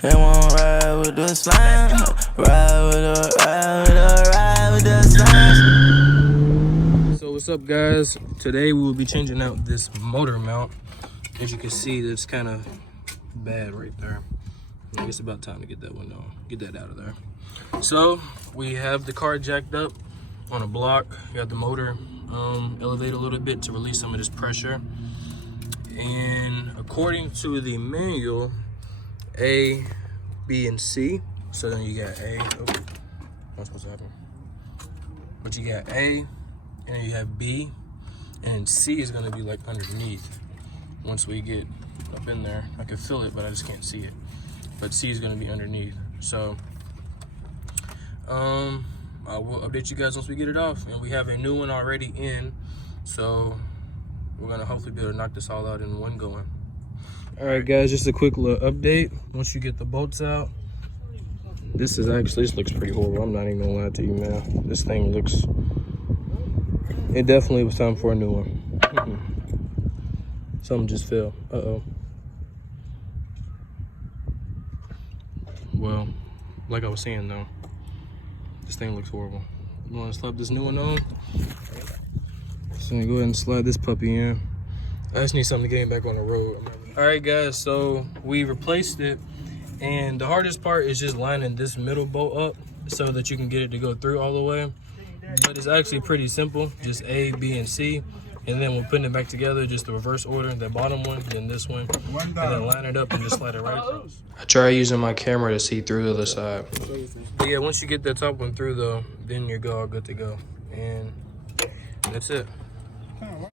They won't ride with the slime. Ride with the slime. So what's up, guys? Today we will be changing out this motor mount. As you can see, it's kind of bad right there. I think it's about time to get that one on. Get that out of there. So we have the car jacked up on a block. We got the motor elevated a little bit to release some of this pressure. And according to the manual, A, B, and C. So then you got A. Oh, what's supposed to happen? But you got A, and then you have B, and C is gonna be like underneath. Once we get up in there, I can feel it, but I just can't see it. But C is gonna be underneath. So I will update you guys once we get it off. And we have a new one already in, so we're gonna hopefully be able to knock this all out in one going. All right, guys, just a quick little update. Once you get the bolts out, this looks pretty horrible. I'm not even gonna lie to you, man. This thing looks, it definitely was time for a new one. Something just fell. Uh-oh. Well, like I was saying though, this thing looks horrible. You wanna slap this new one on? So I'm gonna go ahead and slide this puppy in. I just need something to get him back on the road. All right, guys, so we replaced it, and the hardest part is just lining this middle bolt up so that you can get it to go through all the way. But it's actually pretty simple, just A, B, and C. And then we're putting it back together, just the reverse order, the bottom one, then this one, and then line it up and just slide it right across. I try using my camera to see through the other side. But yeah, once you get that top one through though, then you're all good to go. And that's it.